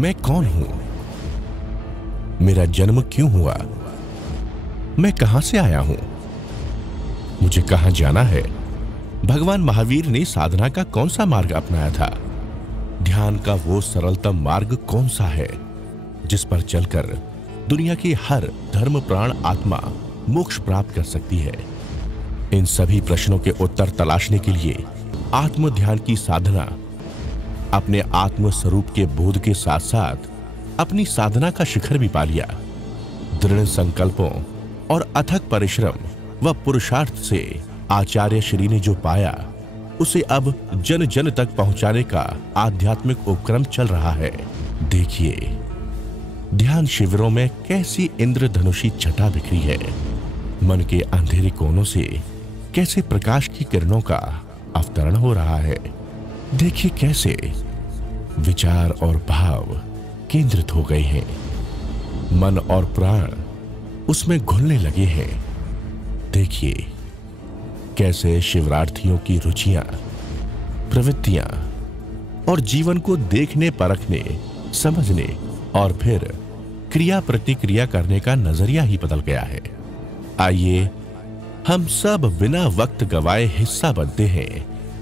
मैं कौन हूं? मेरा जन्म क्यों हुआ? मैं कहां से आया हूं? मुझे कहां जाना है? भगवान महावीर ने साधना का कौन सा मार्ग अपनाया था? ध्यान का वो सरलतम मार्ग कौन सा है जिस पर चलकर दुनिया की हर धर्म प्राण आत्मा मोक्ष प्राप्त कर सकती है? इन सभी प्रश्नों के उत्तर तलाशने के लिए आत्म ध्यान की साधना अपने आत्म स्वरूप के बोध के साथ साथ अपनी साधना का शिखर भी पा लिया। दृढ़ संकल्पों और अथक परिश्रम व पुरुषार्थ से आचार्य श्री ने जो पाया उसे अब जन जन तक पहुंचाने का आध्यात्मिक उपक्रम चल रहा है। देखिए, ध्यान शिविरों में कैसी इंद्रधनुषी छटा बिखरी है। मन के अंधेरे कोनों से कैसे प्रकाश की किरणों का अवतरण हो रहा है। देखिए कैसे विचार और भाव केंद्रित हो गए हैं। मन और प्राण उसमें घुलने लगे हैं। देखिए कैसे शिवरार्थियों की रुचियां, प्रवृत्तियां और जीवन को देखने, परखने, समझने और फिर क्रिया प्रतिक्रिया करने का नजरिया ही बदल गया है। आइए हम सब बिना वक्त गवाए हिस्सा बनते हैं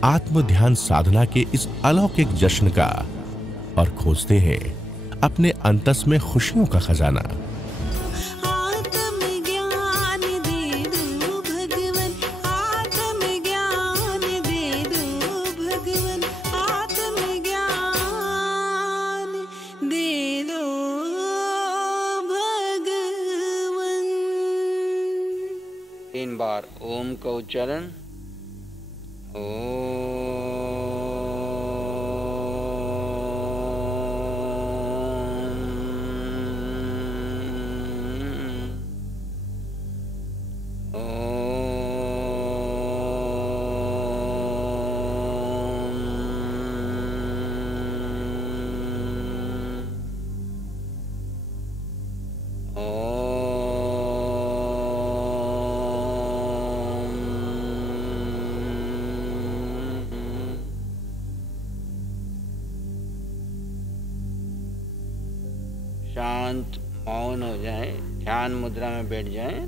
आत्म ध्यान साधना के इस अलौकिक जश्न का और खोजते हैं अपने अंतस में खुशियों का खजाना। आत्मज्ञान दे दो भगवन, आत्मज्ञान दे दो भगवन, आत्मज्ञान दे दो भगवन। 3 बार ओम का उच्चारण। शांत मौन हो जाए, ध्यान मुद्रा में बैठ जाएं।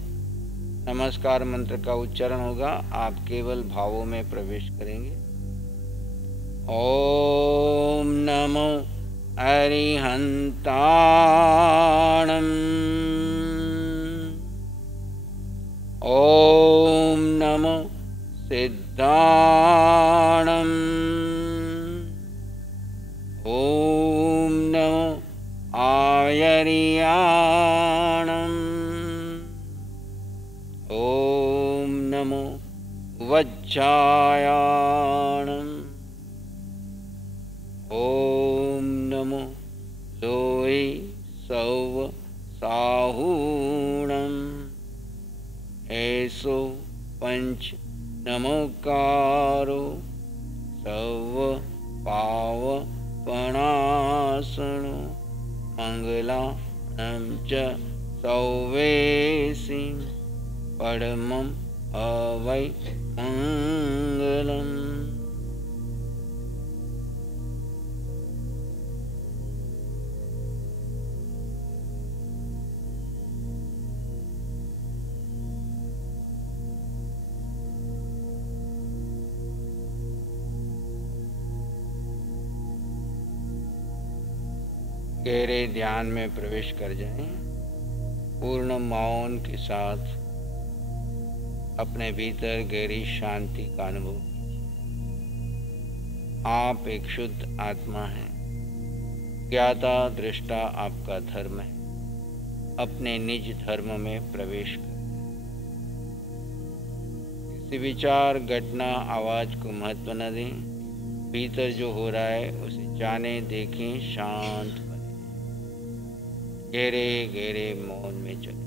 नमस्कार मंत्र का उच्चारण होगा। आप केवल भावों में प्रवेश करेंगे। ओम नमो अरिहंताणम, ओम नमो सिद्धाणम, ओम नमो आयर्याणम, ओम नमो वज्रायाणम, ओम नमो लोई सौव साहूणम। ऐसो पंच नमोकारो सौव पाव पणासनो मंगलानं च सौवेसी परमं अवै मंगलम्। गहरे ध्यान में प्रवेश कर जाएं। पूर्ण मौन के साथ अपने भीतर गहरी शांति का अनुभव कीजिए। आप एक शुद्ध आत्मा हैं। ज्ञाता दृष्टा आपका धर्म है। अपने निज धर्म में प्रवेश करें। किसी विचार, घटना, आवाज को महत्व न दें। भीतर जो हो रहा है उसे जाने, देखें, शांत बने। गहरे गहरे मौन में चलें।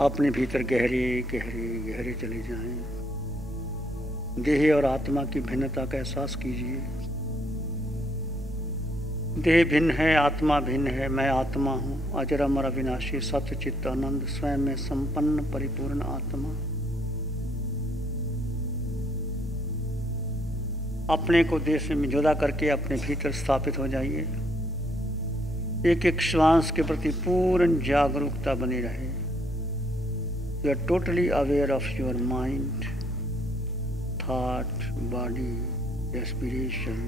अपने भीतर गहरे गहरे गहरे चले जाएं। देह और आत्मा की भिन्नता का एहसास कीजिए। देह भिन्न है, आत्मा भिन्न है। मैं आत्मा हूँ, अजर अमर अविनाशी सत्य चित्त आनंद स्वयं में संपन्न परिपूर्ण आत्मा। अपने को देह से जुदा करके अपने भीतर स्थापित हो जाइए। एक एक श्वास के प्रति पूर्ण जागरूकता बनी रहे। You are totally aware of your mind, thought, body, respiration.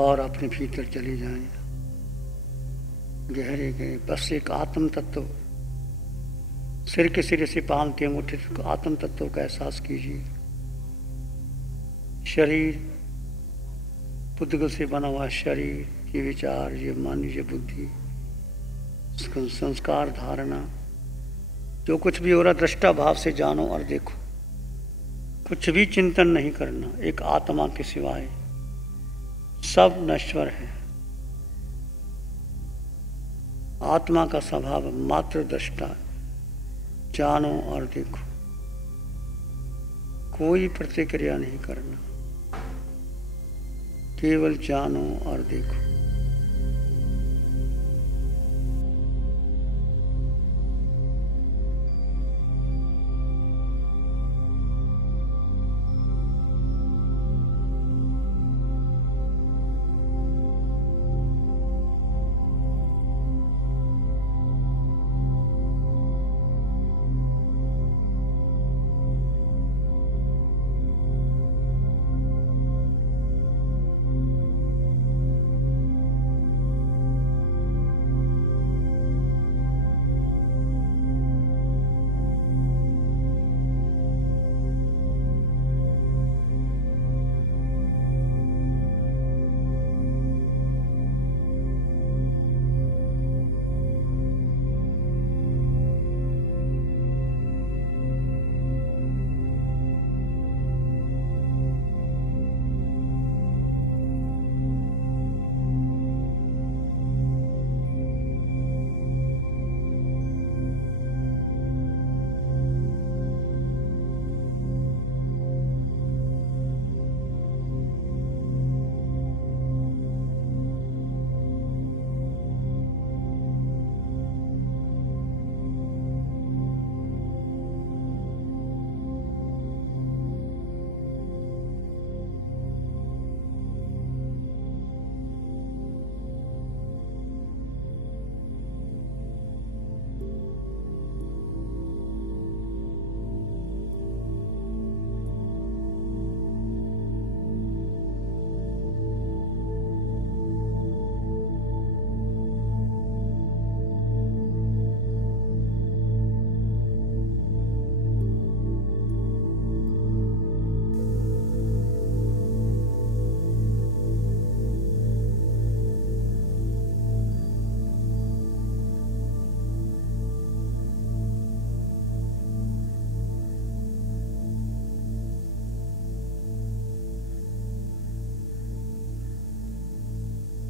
और अपने भीतर चले जाएं, गहरे गए। बस एक आत्म तत्व, सिर के सिरे से पांव के अंगूठे तक आत्म तत्व का एहसास कीजिए। शरीर, पुद्गल से बना हुआ शरीर, ये विचार, ये मन, ये बुद्धि, संस्कार, धारणा, जो कुछ भी हो रहा दृष्टा भाव से जानो और देखो। कुछ भी चिंतन नहीं करना, एक आत्मा के सिवाय सब नश्वर है। आत्मा का स्वभाव मात्र दृष्टा, जानो और देखो, कोई प्रतिक्रिया नहीं करना, केवल जानो और देखो।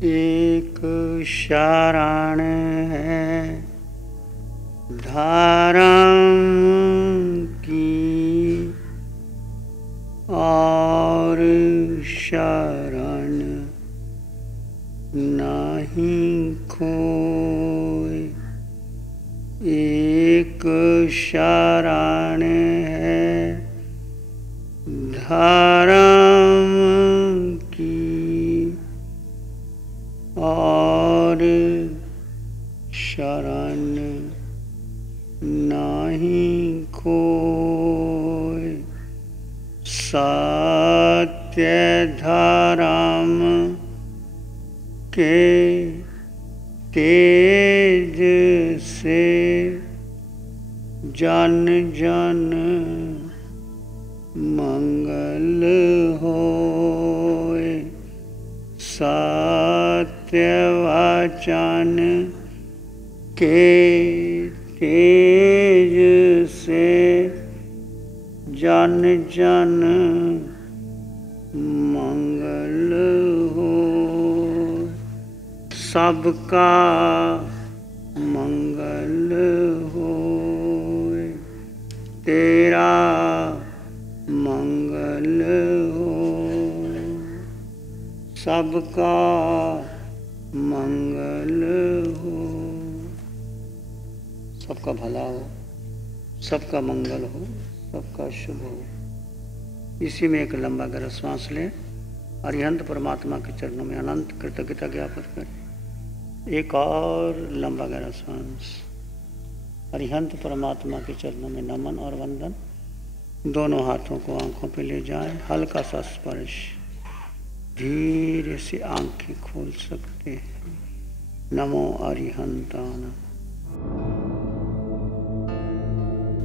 एक शरण है धर्म की और शरण नहीं खोए। एक शरण है धर्म की और शरण नहीं खोए। सत्य धर्म के तेज से जन जन मंगल होए। सत्य वचन के तेज से जन जन मंगल हो। सबका मंगल होए। तेरा मंगल हो। सबका मंगल हो। सबका भला हो, सबका मंगल हो, सबका शुभ हो। इसी में एक लंबा गहरा श्वास लें। अरिहंत परमात्मा के चरणों में अनंत कृतज्ञता ज्ञापित करें। एक और लंबा गहरा श्वास। अरिहंत परमात्मा के चरणों में नमन और वंदन। दोनों हाथों को आंखों पे ले जाएं। हल्का सा स्पर्श। धीरे से आंखें खोल सकते हैं। नमो अरिहंताना।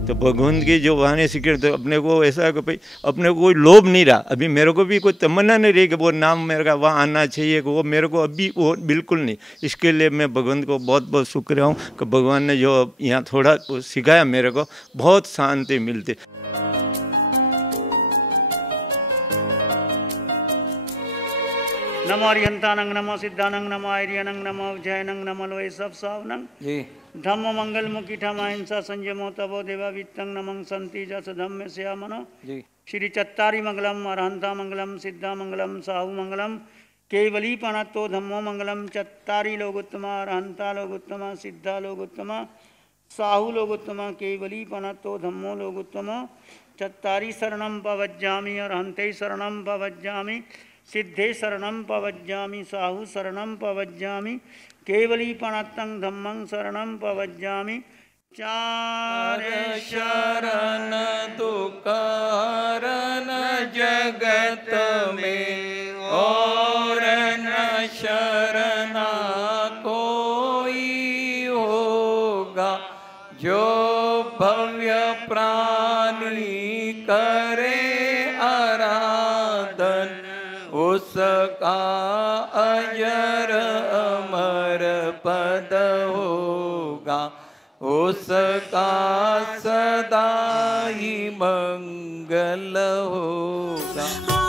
तो भगवान की जो वाणी सीखे तो अपने को ऐसा कि भाई अपने को कोई लोभ नहीं रहा। अभी मेरे को भी कोई तमन्ना नहीं रही कि वो नाम मेरे का वहाँ आना चाहिए, कि वो मेरे को अभी वो बिल्कुल नहीं। इसके लिए मैं भगवान को बहुत बहुत शुक्रिया हूँ कि भगवान ने जो यहाँ थोड़ा सिखाया मेरे को, बहुत शांति मिलती। नमो अरिहंतानंग, नमो सिद्धानंग, नमो आर्यनंग, नमो जयनंग, नमो लोए सब सावनंग। जी धम्म मंगल मुखी ठम अहिंसा संयमो तपो देवा वित्तंग नमं संति जस धम्म श्यामनो। जी श्री चत्तारी मंगलम, अरहंता मंगलम, सिद्धा मंगलम, साहु मंगलम, केवली पणतो धम्मो मंगलम। चत्तारी लोगोत्तमा, अरहंता लोगोत्तमा, सिद्धा लोगोत्तमा, साहु लोगोत्तमा, केवली पणतो धम्मो लोगोत्तमो। चत्तारी शरणं पवज्जामि, अरहंते शरणं पवज्जामि, सिद्धे शरणं पवज्जामि, साहु शरणं पवज्जामि, केवली पणतं धम्मं शरणं पवज्जामि। चार शरण दुःखहरण जगत में और न शरणा कोई होगा। जो भव्य प्राणी करे आराधन, उसका अजर अमर पद होगा। उसका सदा ही मंगल होगा।